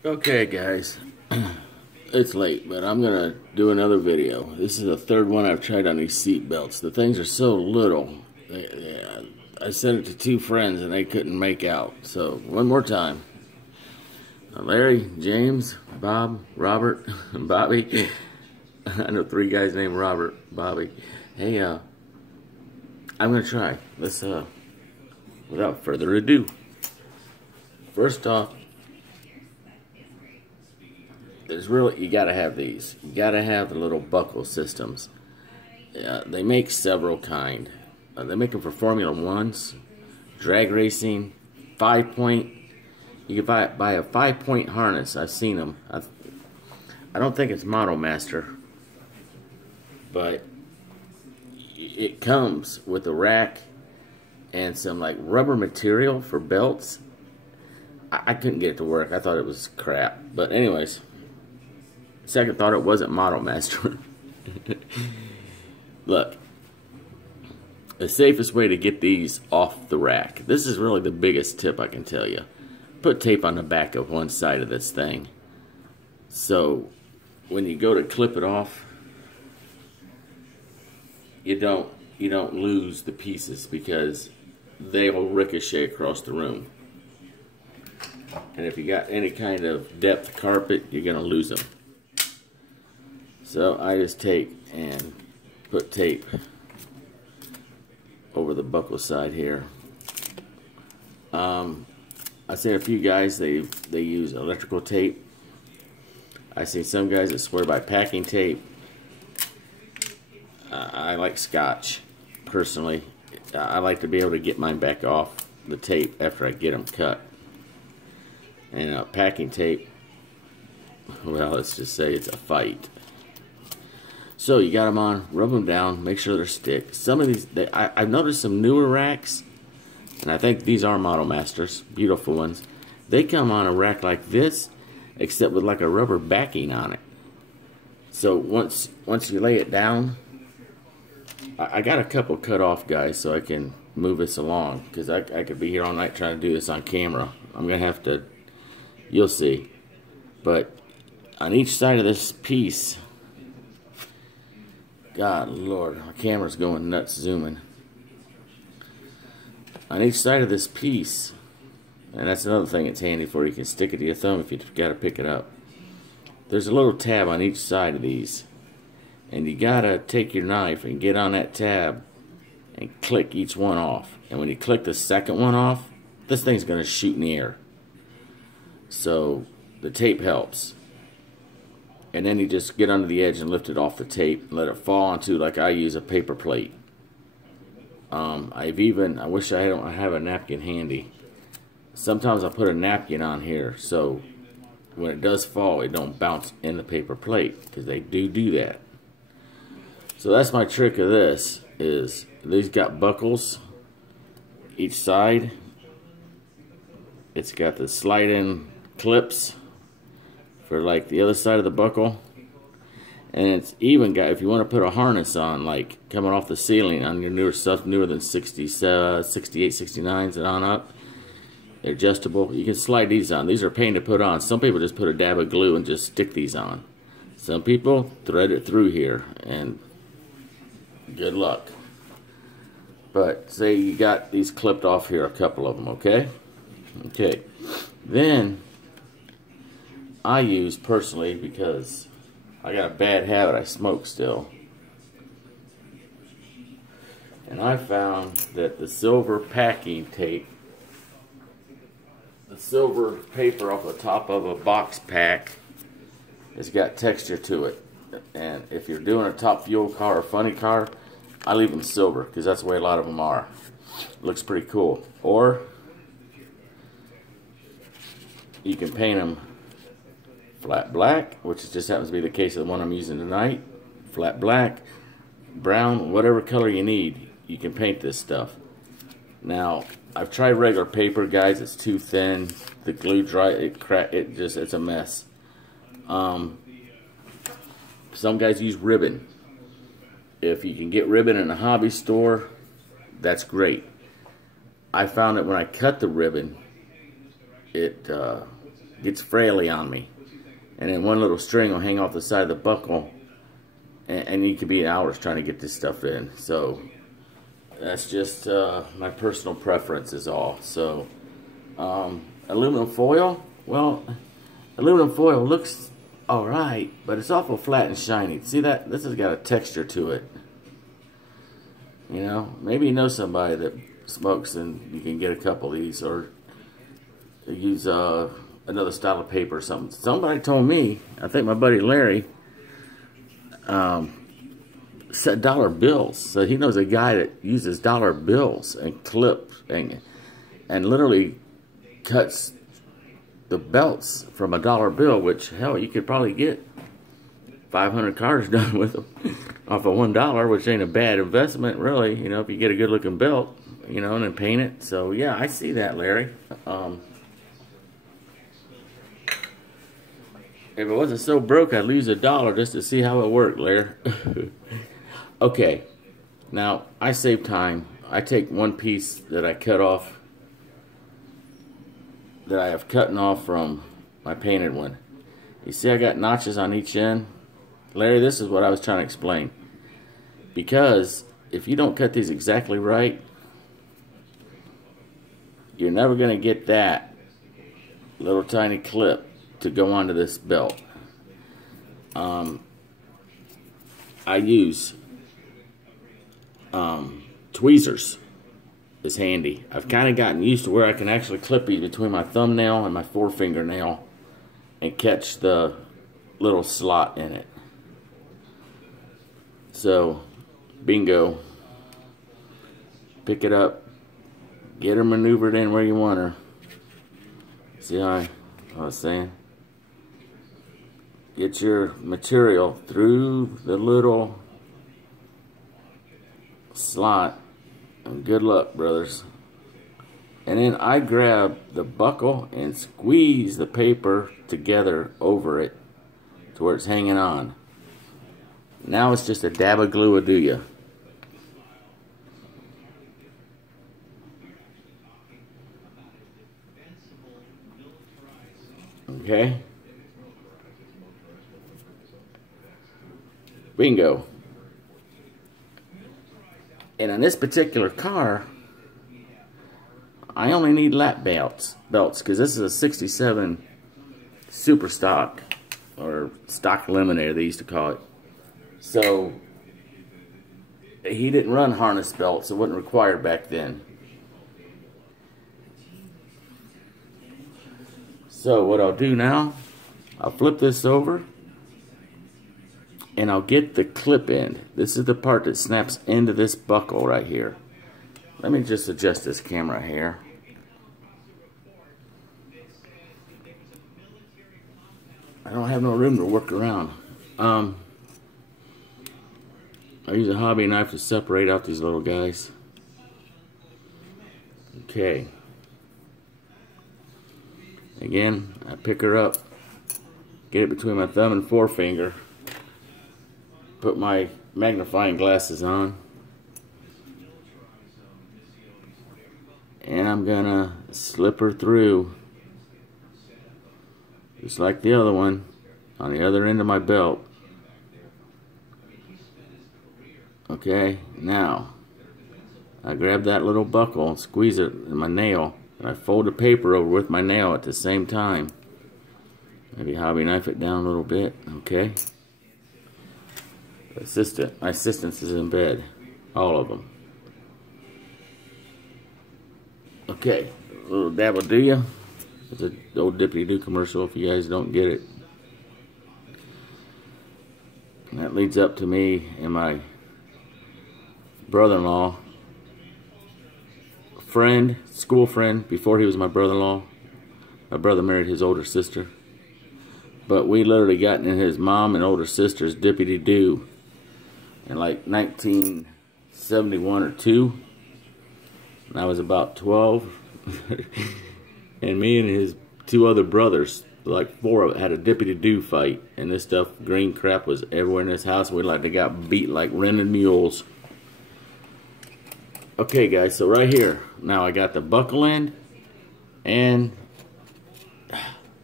Okay guys, it's late, but I'm gonna do another video. This is the third one I've tried on these seat belts. The things are so little. I sent it to two friends and they couldn't make out. So one more time. Larry, James, Bob, Robert, and Bobby. I know three guys named Robert, Bobby. Hey, I'm gonna try. Let's without further ado. First off, you gotta have these. You gotta have the little buckle systems. They make several kind. They make them for Formula Ones, drag racing, 5-point. You can buy a 5-point harness. I've seen them. I don't think it's Model Master, but it comes with a rack and some like rubber material for belts. I couldn't get it to work. I thought it was crap. But anyways, second thought, it wasn't Model Master. Look, the safest way to get these off the rack. This is really the biggest tip I can tell you. Put tape on the back of one side of this thing. So when you go to clip it off, you don't lose the pieces because they will ricochet across the room. And if you got any kind of depth carpet, you're gonna lose them. So I just take and put tape over the buckle side here. I see a few guys, they use electrical tape. I see some guys that swear by packing tape. I like Scotch, personally. I like to be able to get mine back off the tape after I get them cut. And packing tape, well, let's just say it's a fight. So you got them on, rub them down, make sure they're stick. Some of these, I've noticed some newer racks, and I think these are Model Masters, beautiful ones. They come on a rack like this, except with like a rubber backing on it. So once you lay it down, I got a couple cut off, guys, so I can move this along, because I could be here all night trying to do this on camera. I'm going to have to, you'll see. But on each side of this piece, God Lord, my camera's going nuts zooming. On each side of this piece, and that's another thing it's handy for, you can stick it to your thumb if you've got to pick it up. There's a little tab on each side of these. And you gotta take your knife and get on that tab and click each one off. And when you click the second one off, this thing's gonna shoot in the air. So the tape helps. And then you just get under the edge and lift it off the tape and let it fall onto, like I use, a paper plate. I wish I don't have a napkin handy. Sometimes I put a napkin on here so when it does fall, it don't bounce in the paper plate, because they do that. So that's my trick of this, is these got buckles each side. It's got the slide-in clips for like the other side of the buckle. And it's even got, if you want to put a harness on, like coming off the ceiling on your newer stuff, newer than 68, 69s and on up, they're adjustable. You can slide these on. These are a pain to put on. Some people just put a dab of glue and just stick these on. Some people thread it through here, and good luck. But say you got these clipped off here, a couple of them, okay? Okay. Then I use, personally, because I got a bad habit, I smoke still. And I found that the silver packing tape, the silver paper off the top of a box pack, has got texture to it. And if you're doing a Top Fuel car or funny car, I leave them silver, because that's the way a lot of them are. Looks pretty cool. Or you can paint them flat black, which just happens to be the case of the one I'm using tonight. Flat black, brown, whatever color you need, you can paint this stuff. Now, I've tried regular paper, guys. It's too thin. The glue dry, it's a mess. Some guys use ribbon. If you can get ribbon in a hobby store, that's great. I found that when I cut the ribbon, it gets fraily on me. And then one little string will hang off the side of the buckle, and you could be hours trying to get this stuff in. So that's just my personal preference is all. So aluminum foil, well, aluminum foil looks alright, but it's awful flat and shiny. See that? This has got a texture to it. You know, maybe you know somebody that smokes and you can get a couple of these, or use another style of paper or something. Somebody told me, I think my buddy Larry, said dollar bills. So he knows a guy that uses dollar bills and clips and literally cuts the belts from a dollar bill, which, hell, you could probably get 500 cars done with them off of $1, which ain't a bad investment, really, you know, if you get a good looking belt, you know, and then paint it. So yeah, I see that, Larry. If it wasn't so broke, I'd lose $1 just to see how it worked, Larry. Okay, now I save time. I take one piece that I cut off, that I have cut off from my painted one. You see I got notches on each end? Larry, this is what I was trying to explain. Because if you don't cut these exactly right, you're never going to get that little tiny clip to go onto this belt. I use tweezers. Is handy. I've kind of gotten used to where I can actually clip these between my thumbnail and my forefinger nail and catch the little slot in it. So, bingo. Pick it up. Get her maneuvered in where you want her. See how I was saying? Get your material through the little slot. And good luck, brothers. And then I grab the buckle and squeeze the paper together over it to where it's hanging on. Now it's just a dab of glue will do ya. Okay? Bingo. And on this particular car, I only need lap belts because this is a 67 super stock, or stock eliminator they used to call it. So he didn't run harness belts, it wasn't required back then. So what I'll do now, I'll flip this over and I'll get the clip end. This is the part that snaps into this buckle right here. Let me just adjust this camera here. I don't have no room to work around. I use a hobby knife to separate out these little guys. Okay. Again, I pick her up, get it between my thumb and forefinger, put my magnifying glasses on, and I'm gonna slip her through just like the other one on the other end of my belt. Okay, now I grab that little buckle and squeeze it in my nail, and I fold the paper over with my nail at the same time. Maybe hobby knife it down a little bit. Okay. My assistants is in bed, all of them. Okay, a little dab will do ya. It's an old Dippity-Doo commercial if you guys don't get it. And that leads up to me and my brother-in-law, friend, school friend, before he was my brother-in-law. My brother married his older sister. But we literally got in his mom and older sister's Dippity-Doo in like 1971 or 2. And I was about 12. And me and his two other brothers, like 4 of it, had a Dippity-Doo fight. And this stuff, green crap, was everywhere in this house. We like they got beat like rented mules. Okay guys, so right here, now I got the buckle end and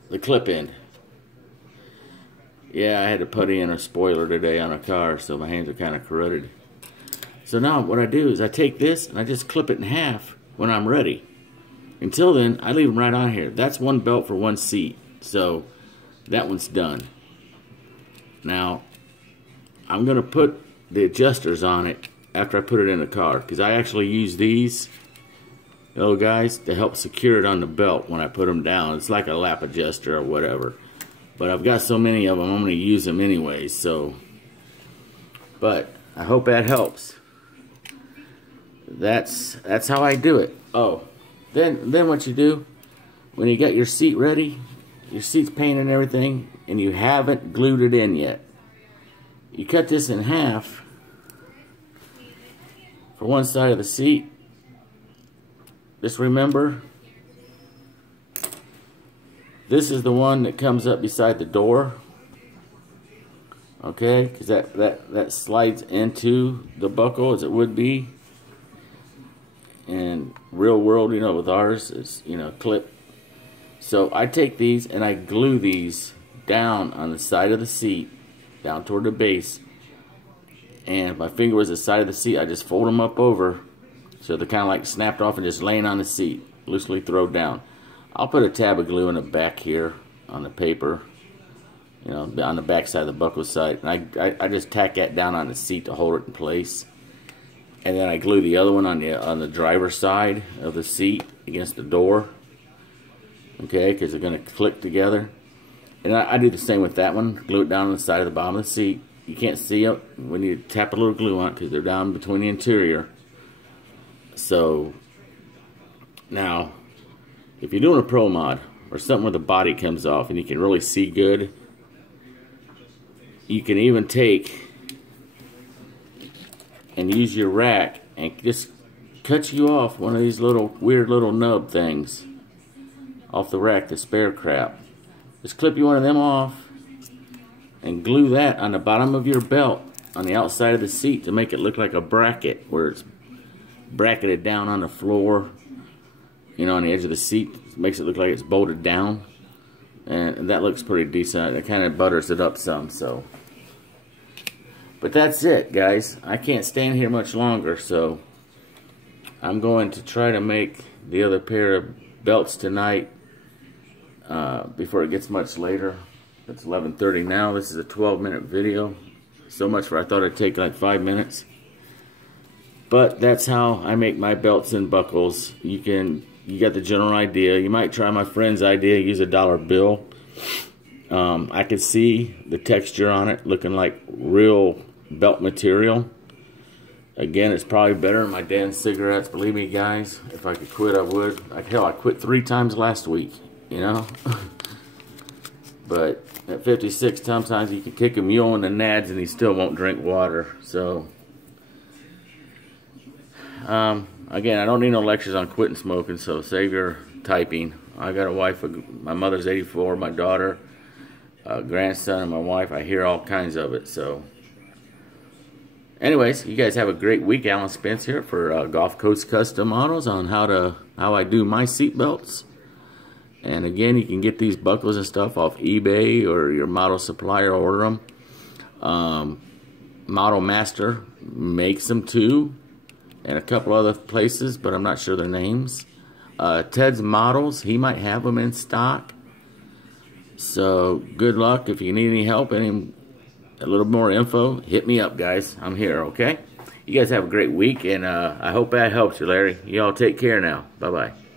the clip end. Yeah, I had to put in a spoiler today on a car, so my hands are kind of corroded. So now what I do is I take this and I just clip it in half when I'm ready. Until then, I leave them right on here. That's one belt for one seat. So that one's done. Now, I'm going to put the adjusters on it after I put it in the car, because I actually use these little guys to help secure it on the belt when I put them down. It's like a lap adjuster or whatever. But I've got so many of them, I'm going to use them anyways. So, but I hope that helps. That's how I do it. Oh, then what you do when you got your seat ready, your seat's painted and everything, and you haven't glued it in yet. You cut this in half for one side of the seat. Just remember, this is the one that comes up beside the door. Okay, because that slides into the buckle as it would be. And real world, you know, with ours, it's, you know, clip. So I take these and I glue these down on the side of the seat, down toward the base. And if my finger was the side of the seat, I just fold them up over, so they're kind of like snapped off and just laying on the seat, loosely thrown down. I'll put a tab of glue in the back here on the paper, you know, on the back side of the buckle side. And I just tack that down on the seat to hold it in place. And then I glue the other one on the driver's side of the seat against the door. Okay, because they're going to click together. And I do the same with that one. Glue it down on the side of the bottom of the seat. You can't see it when you tap a little glue on it because they're down between the interior. So, now, if you're doing a pro mod or something where the body comes off and you can really see good, you can even take and use your rack and just cut you off one of these little weird little nub things off the rack, the spare crap. Just clip you one of them off and glue that on the bottom of your belt on the outside of the seat to make it look like a bracket, where it's bracketed down on the floor, you know, on the edge of the seat. It makes it look like it's bolted down, and that looks pretty decent. It kind of butters it up some. So, but that's it, guys. I can't stand here much longer, so I'm going to try to make the other pair of belts tonight before it gets much later. It's 11:30 now. This is a 12-minute video. So much for I thought it'd take like 5 minutes. But that's how I make my belts and buckles. You got the general idea. You might try my friend's idea, use a dollar bill. I can see the texture on it looking like real belt material. Again, it's probably better than my Dan's cigarettes. Believe me, guys, if I could quit, I would. Hell, I quit 3 times last week, you know. But at 56, sometimes you can kick a mule in the nads and he still won't drink water. So, again, I don't need no lectures on quitting smoking, so save your typing. I got a wife, my mother's 84, my daughter, grandson, and my wife. I hear all kinds of it, so. Anyways, you guys have a great week. Alan Spence here for Gulf Coast Custom Models on how I do my seat belts. And again, you can get these buckles and stuff off eBay or your model supplier, order them. Model Master makes them too, and a couple other places, but I'm not sure their names. Ted's Models, he might have them in stock. So good luck. If you need any help, a little more info, hit me up, guys. I'm here, okay? You guys have a great week, and I hope that helps you, Larry. Y'all take care now. Bye-bye.